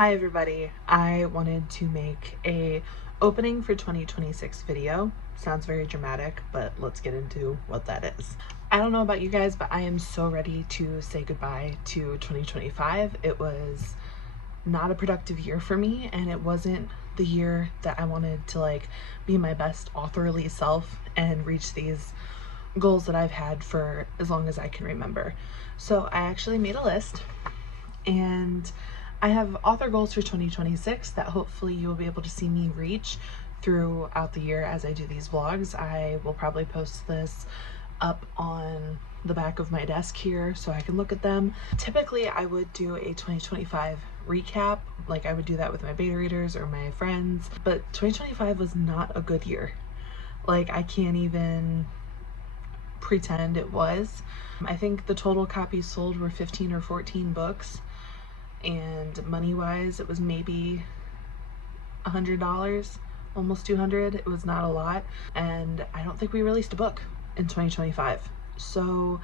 Hi everybody, I wanted to make a opening for 2026 video. Sounds very dramatic, but let's get into what that is. I don't know about you guys, but I am so ready to say goodbye to 2025. It was not a productive year for me, and it wasn't the year that I wanted to be my best authorly self and reach these goals that I've had for as long as I can remember. So I actually made a list, and I have author goals for 2026 that hopefully you will be able to see me reach throughout the year as I do these vlogs. I will probably post this up on the back of my desk here so I can look at them. Typically I would do a 2025 recap, like I would do that with my beta readers or my friends, but 2025 was not a good year. Like, I can't even pretend it was. I think the total copies sold were 15 or 14 books, and money-wise it was maybe $100, almost 200. It was not a lot, and I don't think we released a book in 2025, so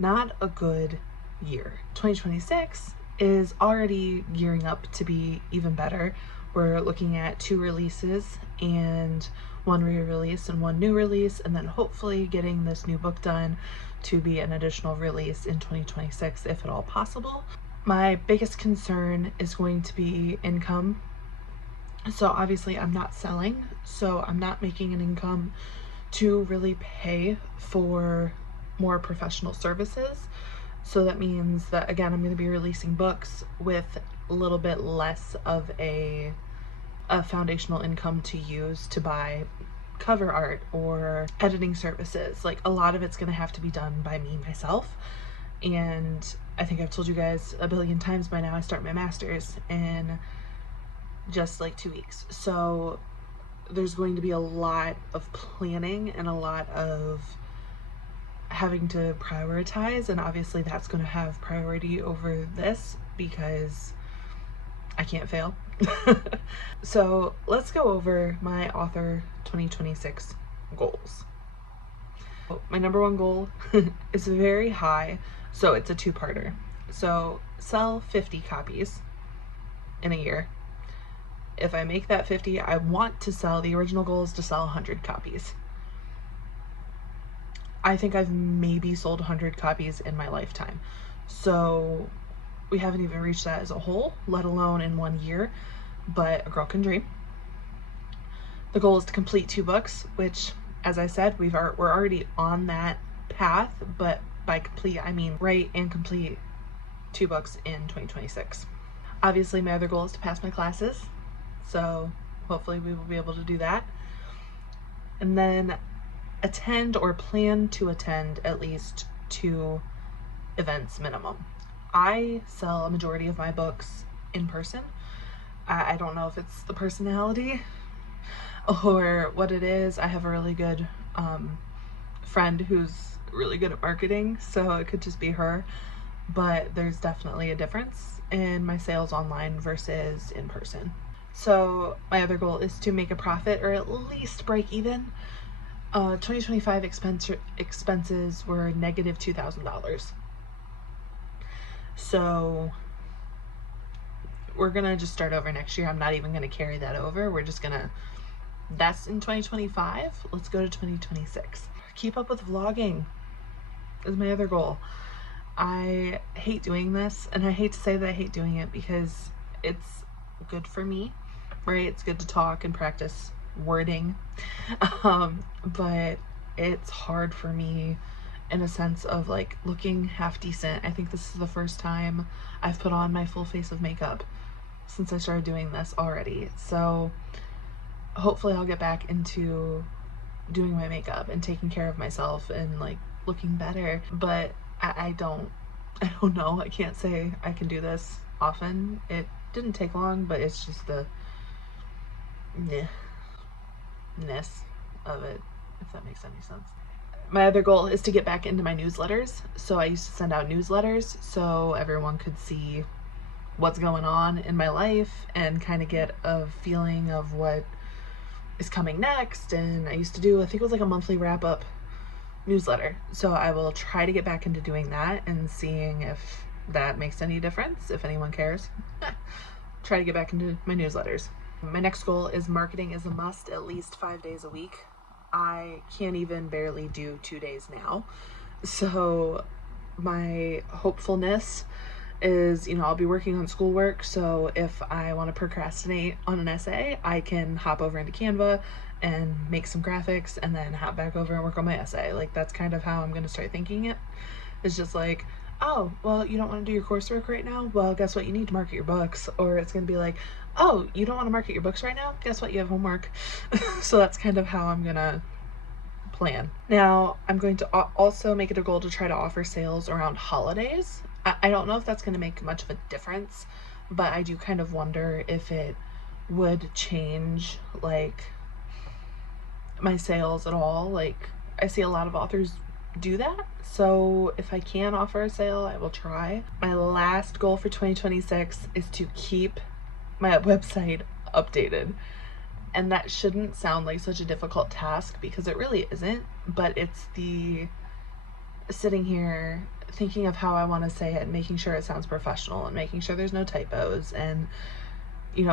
not a good year. 2026 is already gearing up to be even better. We're looking at 2 releases and 1 re-release and 1 new release, and then hopefully getting this new book done to be an additional release in 2026 if at all possible. My biggest concern is going to be income. So obviously I'm not selling, so I'm not making an income to really pay for more professional services. So that means that, again, I'm going to be releasing books with a little bit less of a foundational income to use to buy cover art or editing services. Like, a lot of it's going to have to be done by me myself. And I think I've told you guys a billion times by now, I start my master's in just like 2 weeks. So there's going to be a lot of planning and a lot of having to prioritize, and obviously that's going to have priority over this because I can't fail. So let's go over my author 2026 goals. My number 1 goal is very high, so it's a 2-parter. So sell 50 copies in a year. If I make that 50, I want to sell, the original goal is to sell 100 copies. I think I've maybe sold 100 copies in my lifetime. So we haven't even reached that as a whole, let alone in 1 year, but a girl can dream. The goal is to complete 2 books, which, as I said, we're already on that path, but by complete, I mean write and complete 2 books in 2026. Obviously, my other goal is to pass my classes, so hopefully we will be able to do that. And then attend, or plan to attend, at least 2 events minimum. I sell a majority of my books in person. I don't know if it's the personality or what it is. I have a really good friend who's really good at marketing, so it could just be her, but there's definitely a difference in my sales online versus in person. So my other goal is to make a profit, or at least break even. 2025 expenses were negative $2,000. So we're gonna just start over next year. I'm not even gonna carry that over. We're just gonna, that's in 2025. Let's go to 2026. Keep up with vlogging is my other goal. I hate doing this, and I hate to say that I hate doing it because it's good for me, right? It's good to talk and practice wording, but it's hard for me in a sense of like looking half decent. I think this is the first time I've put on my full face of makeup since I started doing this already, so hopefully I'll get back into doing my makeup and taking care of myself and like looking better. But I don't know, I can't say I can do this often. It didn't take long, but it's just the ness of it, if that makes any sense. My other goal is to get back into my newsletters. So I used to send out newsletters so everyone could see what's going on in my life and kind of get a feeling of what is coming next. And I used to do, I think it was like a monthly wrap-up newsletter. So I will try to get back into doing that and seeing if that makes any difference, if anyone cares. try to get back into my newsletters. My next goal is marketing is a must at least 5 days a week. I can't even barely do 2 days now. So my hopefulness is, I'll be working on schoolwork. So if I want to procrastinate on an essay, I can hop over into Canva and make some graphics and then hop back over and work on my essay. Like, that's kind of how I'm going to start thinking it. It's just like, oh, well, you don't want to do your coursework right now? Well, guess what? You need to market your books. Or it's going to be like, oh, you don't want to market your books right now? Guess what? You have homework. So that's kind of how I'm going to plan. Now, I'm going to also make it a goal to try to offer sales around holidays. I don't know if that's going to make much of a difference, but I do kind of wonder if it would change, like, my sales at all. Like, I see a lot of authors do that, so if I can offer a sale, I will try. My last goal for 2026 is to keep my website updated, and that shouldn't sound like such a difficult task because it really isn't, but it's the sitting here thinking of how I want to say it and making sure it sounds professional and making sure there's no typos and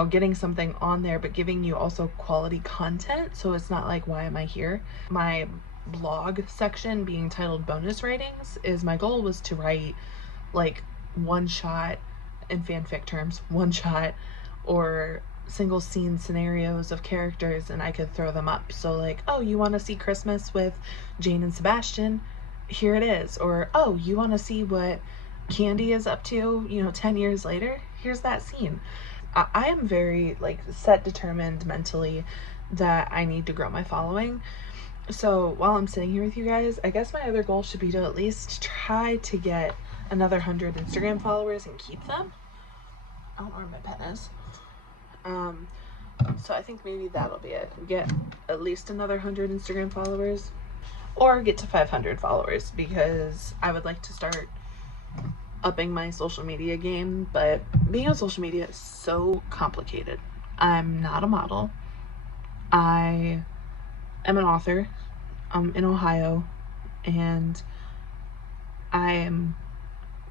getting something on there but giving you also quality content, so it's not like, why am I here? My blog section being titled bonus writings is, my goal was to write like one shot, in fanfic terms, one shot or single scene scenarios of characters, and I could throw them up. So like, oh, you want to see Christmas with Jane and Sebastian? Here it is. Or, oh, you want to see what Candy is up to 10 years later? Here's that scene. I am very like set, determined mentally that I need to grow my following. So while I'm sitting here with you guys, I guess my other goal should be to at least try to get another 100 Instagram followers and keep them. I don't know where my pen is. So I think maybe that'll be it. Get at least another 100 Instagram followers, or get to 500 followers, because I would like to start upping my social media game, but being on social media is so complicated. I'm not a model. I am an author. I'm in Ohio, and I am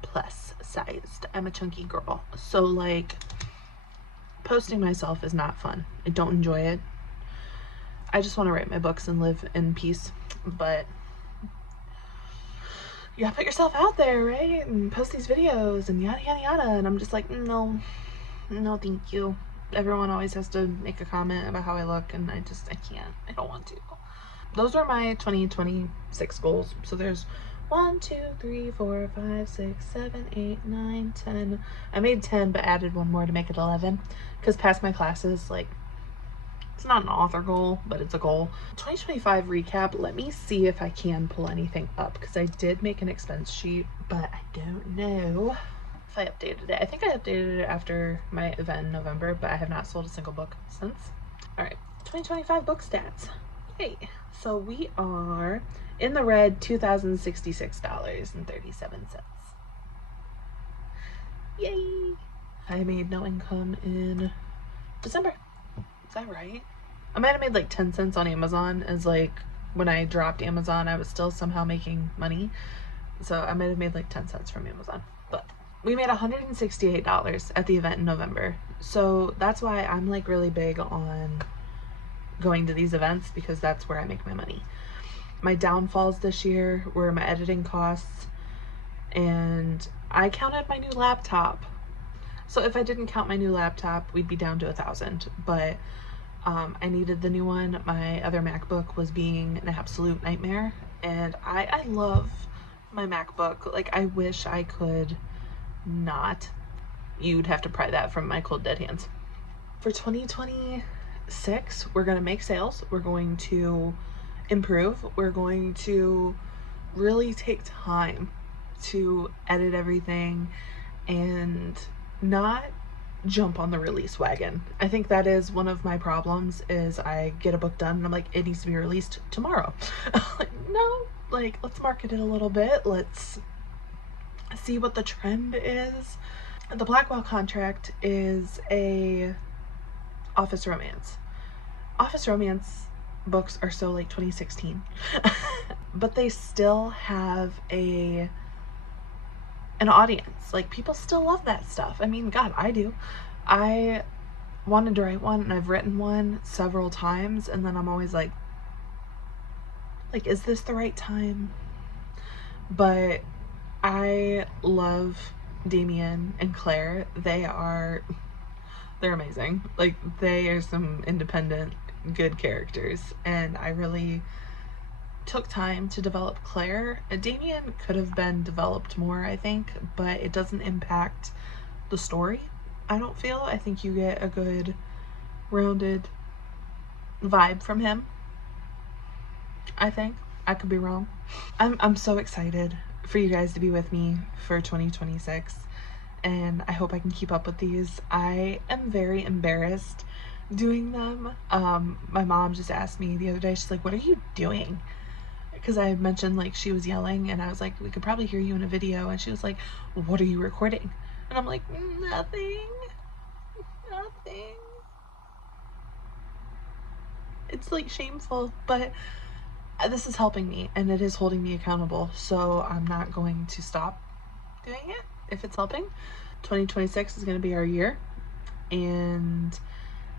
plus sized. I'm a chunky girl. So like, posting myself is not fun. I don't enjoy it. I just want to write my books and live in peace, but you gotta put yourself out there, right? And post these videos and yada yada yada. And I'm just like, no, thank you. Everyone always has to make a comment about how I look, and I can't. I don't want to. Those are my 2026 goals. So there's 1, 2, 3, 4, 5, 6, 7, 8, 9, 10. I made 10 but added one more to make it 11, because past my classes, like, it's not an author goal, but it's a goal. 2025 recap. Let me see if I can pull anything up, because I did make an expense sheet, but I don't know if I updated it. I think I updated it after my event in November, but I have not sold a single book since. All right, 2025 book stats. Yay. So we are in the red, $2,066.37. Yay. I made no income in December. Is that right? I might have made like 10 cents on Amazon, as like when I dropped Amazon, I was still somehow making money. So I might have made like 10 cents from Amazon. But we made $168 at the event in November. So that's why I'm like really big on going to these events, because that's where I make my money. My downfalls this year were my editing costs, and I counted my new laptop. So if I didn't count my new laptop, we'd be down to 1,000, but I needed the new one. My other MacBook was being an absolute nightmare, and I love my MacBook. Like, I wish I could not. You'd have to pry that from my cold dead hands. For 2026, we're going to make sales. We're going to improve. We're going to really take time to edit everything and not jump on the release wagon. I think that is one of my problems, is I get a book done and I'm like, it needs to be released tomorrow. Like, no, like, let's market it a little bit. Let's see what the trend is. The Blackwell Contract is a office romance. Office romance books are so like 2016, but they still have an audience. Like, people still love that stuff. I mean, God, I do. I wanted to write one, and I've written one several times, and then I'm always like, is this the right time? But I love Damien and Claire. They're amazing. Like, they are some independent, good characters, and I really took time to develop Claire. Damien could have been developed more, I think, but it doesn't impact the story, I don't feel. I think you get a good, rounded vibe from him, I think. I could be wrong. I'm so excited for you guys to be with me for 2026, and I hope I can keep up with these. I am very embarrassed doing them. My mom just asked me the other day, she's like, what are you doing? Because I mentioned like she was yelling, and I was like, we could probably hear you in a video, and she was like, what are you recording? And I'm like, nothing. It's like shameful, but this is helping me, and it is holding me accountable, so I'm not going to stop doing it if it's helping. 2026 is going to be our year, and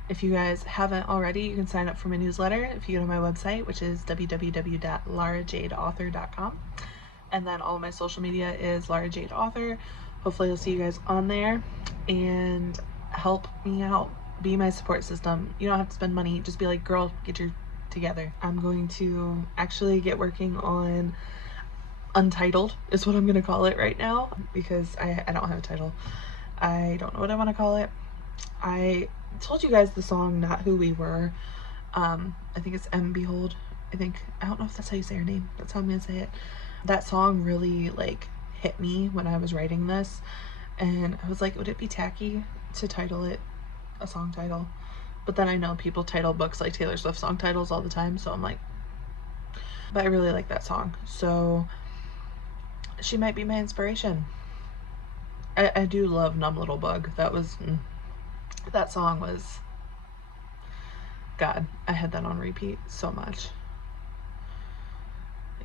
if you guys haven't already, you can sign up for my newsletter if you go to my website, which is www.larajadeauthor.com, and then all of my social media is Lara Jade Author. Hopefully you'll see you guys on there, and help me out. Be my support system. You don't have to spend money. Just be like, girl, get your together. I'm going to actually get working on Untitled, is what I'm going to call it right now, because I don't have a title. I don't know what I want to call it. I told you guys the song Not Who We Were. I think it's M. Behold. I don't know if that's how you say her name. That's how I'm going to say it. That song really like hit me when I was writing this, and I was like, would it be tacky to title it a song title? But then I know people title books like Taylor Swift song titles all the time, so I'm like, but I really like that song, so she might be my inspiration. I do love Numb Little Bug. That song was, God, I had that on repeat so much.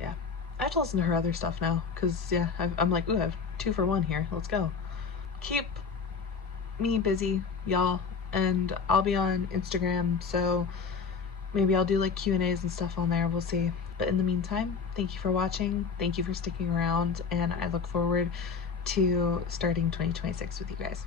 Yeah, I have to listen to her other stuff now, because yeah, I'm like, ooh, I have 2 for 1 here, let's go. Keep me busy, y'all, and I'll be on Instagram, so maybe I'll do like Q&As and stuff on there, we'll see. But in the meantime, thank you for watching, thank you for sticking around, and I look forward to starting 2026 with you guys.